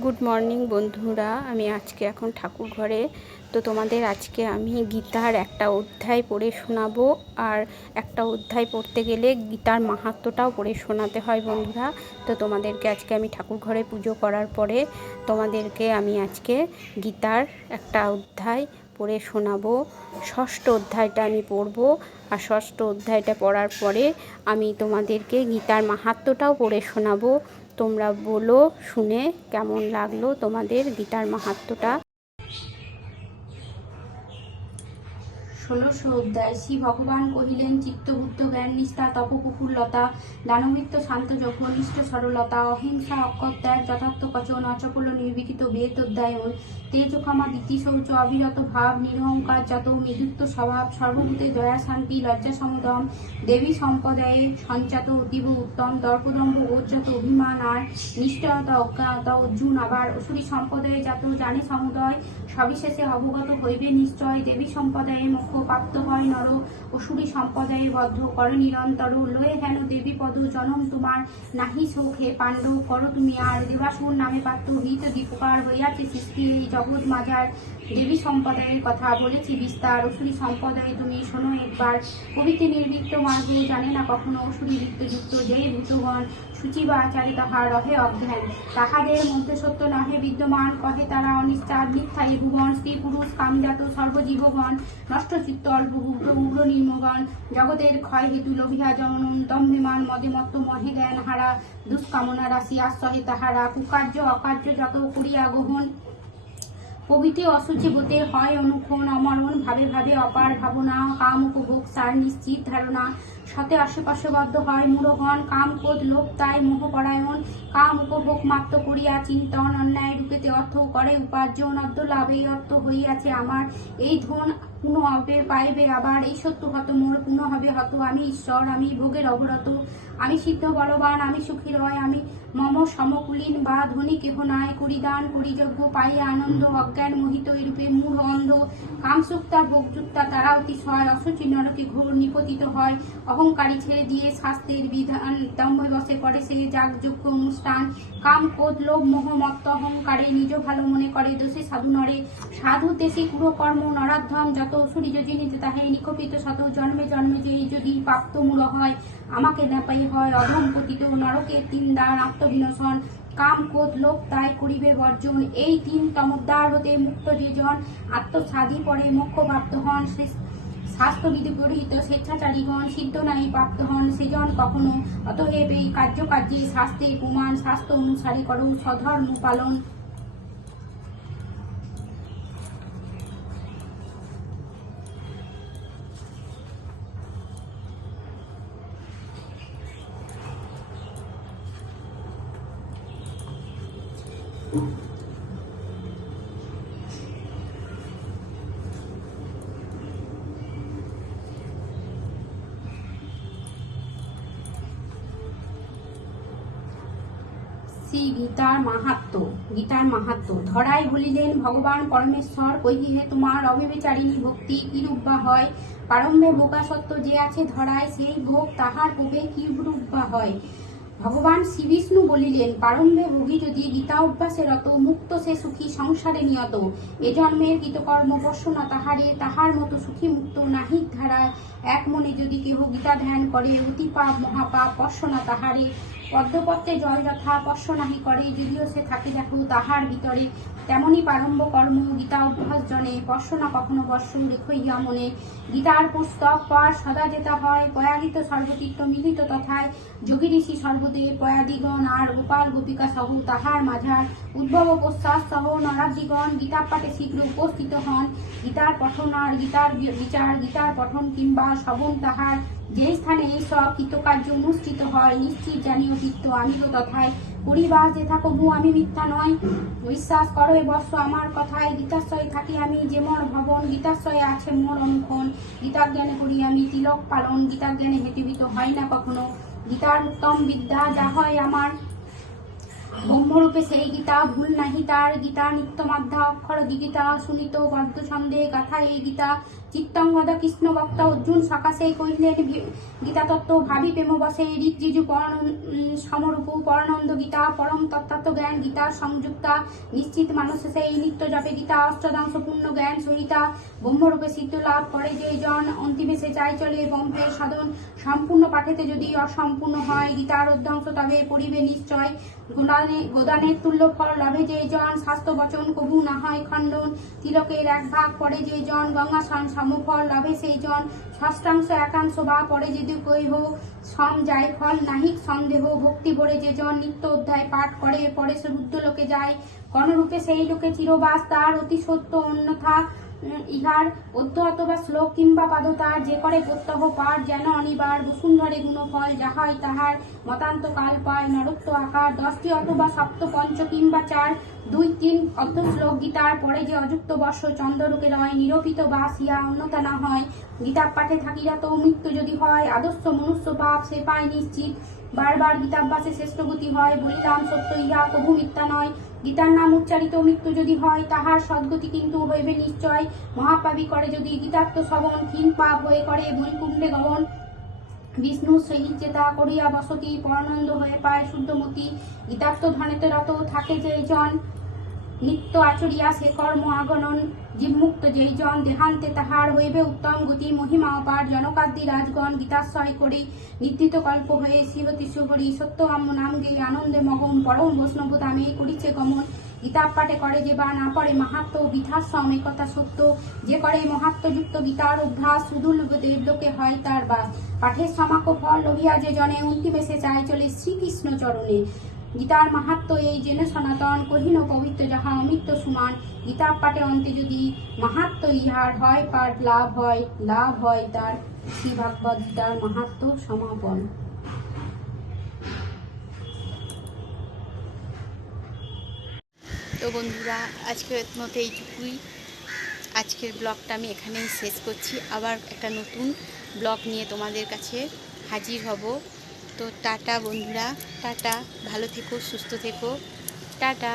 Good morning বন্ধুরা। আমি আজকে এখন ঠাকুর ঘরে। তো তোমাদের আজকে আমি গীতার একটা অধ্যায় পড়ে শোনাবো। আর একটা অধ্যায় পড়তে গেলে গীতার মাহাত্মটাও পড়ে শোনাতে হয়, বন্ধুরা। তো তোমাদেরকে আজকে আমি ঠাকুর ঘরে পুজো করার পরে তোমাদেরকে আমি আজকে গীতার একটা অধ্যায় পড়ে শোনাবো। ষষ্ঠ অধ্যায়টা আমি পড়ব আর ষষ্ঠ অধ্যায়টা পড়ার পরে আমি তোমাদেরকে গীতার মাহাত্মটাও পড়ে শোনাবো। তোমরা বলো, শুনে কেমন লাগল তোমাদের গীতার মাহাত্ম্যটা ষোলশো অধ্যায় শ্রী ভগবান কহিলেন চিত্তবুদ্ধ জ্ঞান নিষ্ঠা তপপ্রফুল্লতা দানবৃত্ত শান্ত যজ্ঞনিষ্ঠ সরলতা, অহিংসা অকত্যাগ যথার্থ কচন অচপল, নির্বিকিত বেদ অধ্যায়ন তেজকামা দিতি শৌচ, অবিরত ভাব, নিরহংকার যত মৃদুত্ব স্বভাব, সর্বভূতে দয়া, শান্তি, লজ্জা সমদম দেবী সম্প্রদায়ে সঞ্চাত অতীব উত্তম, দর্পদম্ভ ওজ্জাত অভিমান, আর নিষ্ঠতা অজ্ঞানতা, অর্জুন, আবার অসুরী সম্প্রদায়ে যাত জানে সমুদয়, সবিশেষে অবগত হইবে নিশ্চয়, দেবী সম্প্রদায়ে মুখ্য প্রাপ্ত হয়, নর অসুরী সম্প্রদায়ে বদ্ধ। কর নিরন্তর, লয়ে হেন দেবী পদ, জনম তোমার নাহি শোকে পাণ্ডব, কর তুমি আর দেবাসুর নামে পাত্র। হিত দীপকার হইয়াছে সৃষ্টি এই জগৎ মাঝার। দেবী সম্প্রদায়ের কথা বলেছি বিস্তার। অসুরী সম্প্রদায়ে, তুমি শোনো একবার। কবিতে নির্বৃত্ত মার্গ জানে না কখনো অসুরী বৃত্তযুক্ত যে ভূতগণ সূচি বা আচারে তাহার রহে অজ্ঞান। তাহাদের মধ্যে সত্য নহে বিদ্যমান, কহে তারা অনিশ্চার মিথ্যা। ভুবন, স্ত্রী, পুরুষ, কামজাত, সর্বজীবগণ, নষ্ট অল্প উগ্র নির্মগণ। জগতের ক্ষয় হেতু লোভিয়া জনন দম্ভেমান মদে মত্ত মহে জ্ঞান হারা দুষ্কামনা রাশি আশ্রয়ে তাহারা। কুকার্য, অকার্য যত করিয়া গ্রহণ। প্রভৃতি অসুচি হতে হয় অনুক্ষণ, অমরণ, ভাবে ভাবে, অপার ভাবনা, কাম উপভোগ, সার নিশ্চিত ধারণা, সতে আশেপাশেবদ্ধ হয় মূঢ়গণ, কাম কোদ লোভ তাই মোহপরায়ণ কাম উপভোগ মাত্র করিয়া চিন্তন, অন্যায় রূপেতে অর্থ করে উপার্জন অর্ধ লাভে অর্থ হইয়াছে আমার, এই ধন পুনঃ পাইবে আবার, এই সত্য হত মোর, পুনঃ হবে হত আমি ঈশ্বর, আমি ভোগের অবরত আমি সিদ্ধ বলবান, আমি সুখী রয় আমি মম সমকুলীন বা ধনী কেহ নাই করি দান করি যজ্ঞ পাইয়া আনন্দ, অজ্ঞান মোহিত এরূপে মূঢ় অন্ধ, কামসুক্তা, ভোগযুক্তা তারা অতিশয় অসুচি নরকে ঘোর নিপতিত হয়, অহংকারী ছেড়ে দিয়ে শাস্ত্রের বিধান, দম্ভে বসে করে সে যাগযজ্ঞ অনুষ্ঠান, কাম ক্রোধ লোভ মোহ মত্ত অহংকারে নিজ ভালো মনে করে, দোষে সাধু নরে সাধু দেশে কুরকর্ম নরাধ্যম, যত অসুরি যোজিনীতে তাহে নিকপিত শত জন্মে জন্মে যে যদি প্রাপ্ত মূল হয়, আমাকে নেপাই হয়, অধম নরকের নরকে তিন দ্বার আত্মবিনশন কাম ক্রোধ লোভ তাই করিবে বর্জন। এই তিন তমদ্বার হতে মুক্ত যে জন আত্মসাধি পরে মোক্ষ প্রাপ্ত হন স্বাস্থ্যবিধি পরিহিত স্বেচ্ছাচারীগণ সিদ্ধ নাই প্রাপ্ত হন সেজন কখনো অতএব এই কার্যকার্যে শাস্ত্রে প্রমাণ, স্বাস্থ্য অনুসারী করো সধর্ম পালন। শ্রী গীতার মাহাত্ম গীতার মাহাত্ম। ধরাই বলিলেন, ভগবান পরমেশ্বর, কহিহে তোমার অবিবেচারিণী ভক্তি কিরূপ বা হয়? প্রারম্ভে বোকাসত্ব যে আছে ধরায়, সেই ভোগ তাহার ভোগে কিরূপ বা হয়? ভগবান শ্রীবিষ্ণু বলিলেন প্রারম্ভে ভোগী যদি গীতা অভ্যাসে রত, মুক্ত সে সুখী সংসারে নিয়ত। এ জন্মের কৃতকর্ম বর্ষনা তাহারে, তাহার মতো সুখী মুক্ত নাহিক ধারা এক মনে যদি কেহ গীতা ধ্যান করে অতিপাপ মহাপাপ বর্ষনা তাহারে। পদ্মপত্রে জল যথা পশ্য নাহি করে, যদিও সে থাকে দেখো তাহার ভিতরে তেমনি প্রারম্ভ কর্ম গীতা অভ্যাস জনে পর্ষনা কখনো বর্ষ রেখইয়া মনে। গীতার পুস্তক পাঠ সদা যেতা হয় পয়াগিত সর্বতীর্থ মিলিত তথায়। যোগী ঋষি সর্বদে পয়াদিগণ আর গোপাল গোপিকা সহ তাহার মাঝার উদ্ভব প্রশ্বাস সহ নরাদিগণ গীতা পাঠে শীঘ্র উপস্থিত হন। গীতার পঠন আর গীতার বিচার, গীতার পঠন কিংবা শ্রবণ তাহার যে স্থানে এই সব কৃতকার্য অনুষ্ঠিত হয়, নিশ্চিত জানিও চিত্ত আমি তো তথায় পরিবার যে থাকো বু আমি মিথ্যা নয়। বিশ্বাস করো বর্ষ আমার কথায়, গীতাশ্রয়ে থাকি আমি যে মোর ভবন, গীতাশ্রয়ে আছে মোর অনুক্ষণ গীতা জ্ঞানে করি আমি তিলক পালন গীতা জ্ঞানে হেতুবিত হয় না কখনো। গীতার উত্তম বিদ্যা যা হয় আমার ব্রহ্মরূপে সেই গীতা, ভুল নাহি তার গীতা, নিত্য মাধ্যা অক্ষর দিগীতা সুনিত বদ্ধ ছন্দে গাথা এই গীতা। চিত্তঙ্গদ কৃষ্ণ বক্ত অর্জুন সকাশে কহিলেন গীতা তত্ত্ব ভাবি প্রেম বসে ঋক জিজু পরণ সমরূপু পরনন্দ গীতা, পরম তত্ত্ব জ্ঞান গীতা, সংযুক্তা, নিশ্চিত মানুষ সেই নিত্য জপে গীতা, অষ্টদাংশ পূর্ণ জ্ঞান সহিতা। ব্রহ্মরূপে সিদ্ধ লাভ করে যে জন, অন্তিমে সে চাই চলে ব্রহ্মের সাধন। সম্পূর্ণ পাঠেতে যদি অসম্পূর্ণ হয় গীতার অধ্যাংশ, তবে পড়িবে নিশ্চয়। গোদানে গোদানের তুল্য ফল লাভে যে জন স্বাস্থ্য বচন, কবু না হয় খণ্ডন, তিলকের এক ভাগ পড়ে যে জন গঙ্গা সন সমফল লাভে সেই জন, ষষ্ঠাংশ একাংশ বা পড়ে যদি কৈহ সম যায় ফল নাহিক সন্দেহ ভক্তি ভরে যে জন নিত্য অধ্যায় পাঠ করে, পরে সে লোকে যায়। গণরূপে সেই লোকে চিরবাস, তার অতি সত্য অন্যথা ইহার অধ্য বা শ্লোক কিংবা পাদতার যে করে প্রত্যহ পাঠ যেন অনিবার বসুন্ধরে গুণফল যাহাই তাহার মতান্ত কাল পায় নরত্ব আকার দশটি অথবা সপ্ত পঞ্চ কিংবা চার দুই তিন অর্ধ শ্লোক গীতার পরে যে অযুক্ত বর্ষ চন্দ্রলোকে নয় নিরপিত বাস সিয়া অন্যতা না হয়। গীতা পাঠে থাকিয়া তো মৃত্যু যদি হয়, আদর্শ মনুষ্য পাপ সে পায় নিশ্চিত। বারবার গীতাভ্যাসে শ্রেষ্ঠ গতি হয় বলিলাম সত্য ইহা কভু মিথ্যা নয়। গীতার নাম উচ্চারিত মৃত্যু যদি হয়, তাহার সদ্গতি কিন্তু হইবে নিশ্চয়। মহাপাবী করে যদি গীতার্থ শ্রবণ, ক্ষীণ পাপ হয়ে করে বৈকুণ্ঠে গমন। বিষ্ণু সহিত চেতা করিয়া বসতি পরানন্দ হয়ে পায় শুদ্ধমতি গীতার্থ ধনেতে রত থাকে যে জন। নিত্য আচরিয়া সে কর্ম আগনন জীবমুক্ত যেই জন। দেহান্তে তাহার হইবে উত্তম গতি, মহিমা অপার জনকাদ্দি রাজগণ গীতাশ্রয় করি। নিদ্রিত কল্প হয়ে শ্রীহতি সুহরি সত্য আম্ম নাম গে আনন্দে মগম পরম বৈষ্ণব দামে করিছে গমন। গীতা পাঠে করে যে বা না পড়ে মাহাত্ম বিধাশ্রম কথা সত্য। যে করে মহাত্মযুক্ত গীতার অভ্যাস, সুদূর দেবলোকে হয় তার বাস পাঠের সমাক ফল লোভিয়া যে জনে অন্তিমে চায় চলে শ্রীকৃষ্ণ চরণে। গীতার মাহাত্ম এই জেনে সনাতন কহিন পবিত্র যাহা অমিত্র সমান। গীতা পাঠে অন্তে যদি মাহাত্ম ইহার হয়, পাঠ লাভ হয় লাভ হয় তার। শ্রী ভাগবত গীতার মাহাত্ম সমাপন। তো বন্ধুরা, আজকের মতো এইটুকুই। আজকের ব্লগটা আমি এখানেই শেষ করছি। আবার একটা নতুন ব্লগ নিয়ে তোমাদের কাছে হাজির হব। তো টাটা বন্ধুরা, টাটা। ভালো থেকো, সুস্থ থেকো। টাটা।